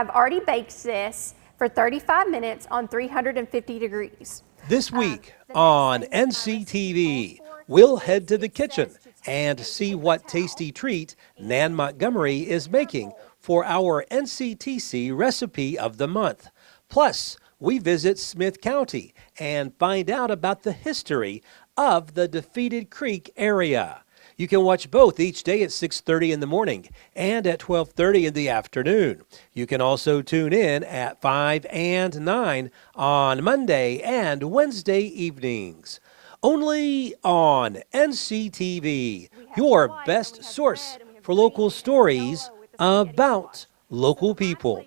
I've already baked this for 35 minutes on 350 degrees. This week on NCTV, we'll head to the kitchen and see what tasty treat Nan Montgomery is making for our NCTC Recipe of the Month. Plus, we visit Smith County and find out about the history of the Defeated Creek area. You can watch both each day at 6:30 in the morning and at 12:30 in the afternoon. You can also tune in at 5 and 9 on Monday and Wednesday evenings. Only on NCTV, your best source for local stories about local people.